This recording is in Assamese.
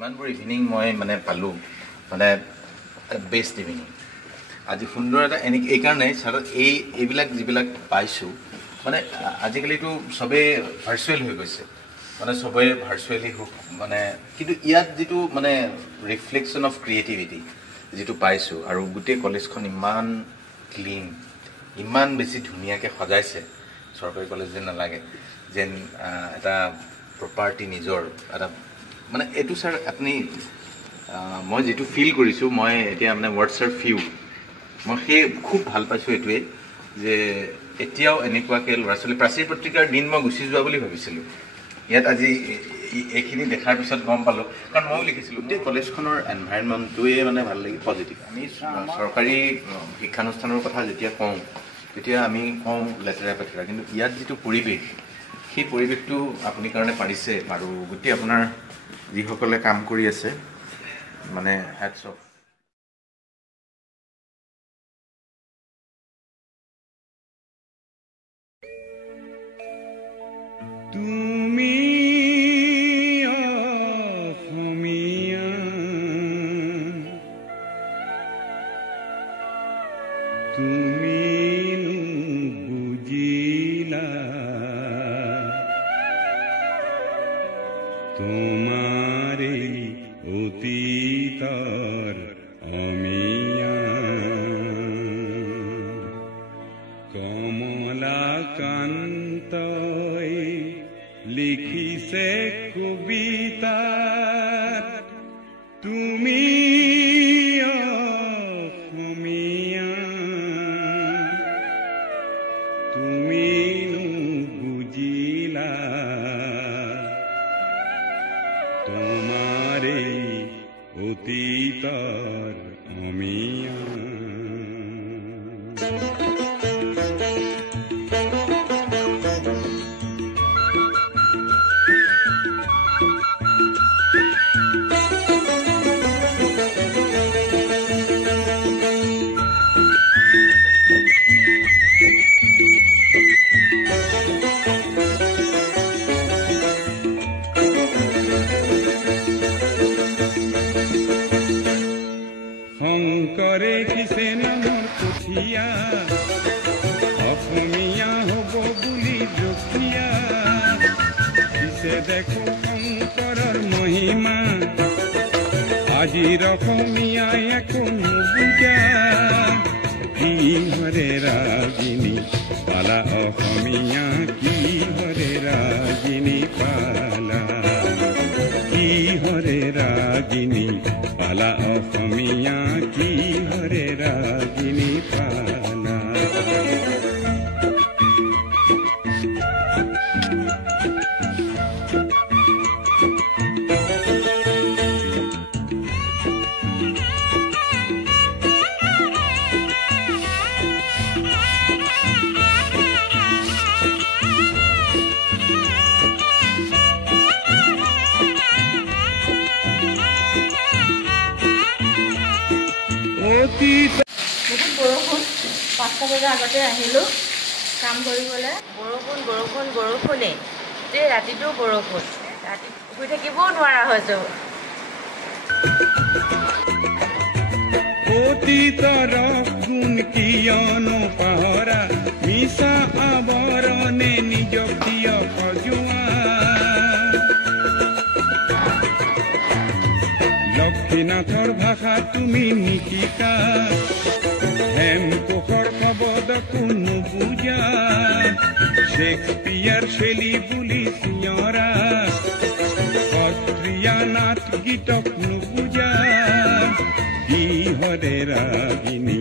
যিমানবোৰ ইভিনিং মই মানে পালোঁ মানে বেষ্ট ইভিনিং আজি সুন্দৰ এটা এইকাৰণে ছাৰত এইবিলাক যিবিলাক পাইছোঁ মানে আজিকালিতো চবেই ভাৰ্চুৱেল হৈ গৈছে মানে চবেই ভাৰ্চুৱেলি মানে কিন্তু ইয়াত যিটো মানে ৰিফ্লেকশ্যন অফ ক্ৰিয়েটিভিটি যিটো পাইছোঁ আৰু গোটেই কলেজখন ইমান ক্লিন ইমান বেছি ধুনীয়াকৈ সজাইছে চৰকাৰী কলেজ যেন নালাগে যেন এটা প্ৰপাৰ্টি নিজৰ এটা মানে এইটো ছাৰ আপুনি মই যিটো ফিল কৰিছোঁ মই এতিয়া মানে ৱৰ্ডছৰ ফিউ মই সেই খুব ভাল পাইছোঁ এইটোৱে যে এতিয়াও এনেকুৱাকৈ ল'ৰা ছোৱালী প্ৰাচীৰ পত্ৰিকাৰ দিন মই গুচি যোৱা বুলি ভাবিছিলোঁ ইয়াত আজি এইখিনি দেখাৰ পিছত গম পালোঁ কাৰণ ময়ো লিখিছিলোঁ গোটেই কলেজখনৰ এনভাইৰনমেণ্টটোৱে মানে ভাল লাগি পজিটিভ আমি চৰকাৰী শিক্ষানুষ্ঠানৰ কথা যেতিয়া কওঁ তেতিয়া আমি কওঁ লেতেৰা পেতেৰা কিন্তু ইয়াত যিটো পৰিৱেশ সেই পৰিৱেশটো আপুনি কাৰণে পাৰিছে আৰু গোটেই আপোনাৰ যিসকলে কাম কৰি আছে মানে হেডছ অফ তুমি অসমীয়া তুমি বুজিলা তোমাৰে অতীতৰ অমিয়া কমলাকান্তই লিখিছে কবিতাত তুমি অসমীয়া তুমি বুজিলা তোমাৰে অতীতৰ অমিয়া শংকৰে কিছে নামৰ পুথিয়া অসমীয়া হ'ব বুলি জখিয়া কিছে দেখো শংকৰৰ মহিমা আজিৰ অসমীয়াই একো নুবুজা কি হৰে ৰাগিনী পালা অসমীয়া কি হৰে ৰাগিনী পালা কি হৰে ৰাগিনী পালা অসমীয়া কি হৰে ৰাগিনী পালা বহুত বৰষুণ 5টা বজাৰ আগতে আহিলোঁ কাম কৰিবলৈ বৰষুণে এই ৰাতিটো বৰষুণ ৰাতি শুই থাকিবও নোৱাৰা হৈছোঁ অতীতৰ গুণ কিয়নো পাহৰা মিছা আৱৰণে নিজক কিয় সজোৱা লক্ষ্মীনাথৰ ভাষা তুমি নিশিকা হেমকোষৰ শব্দকো নুবুজা শেক্সপিয়াৰ শৈলী বুলি চিঞৰা সত্ৰীয়া নাট গীতক নুবুজা কি হৰে ৰাগিনী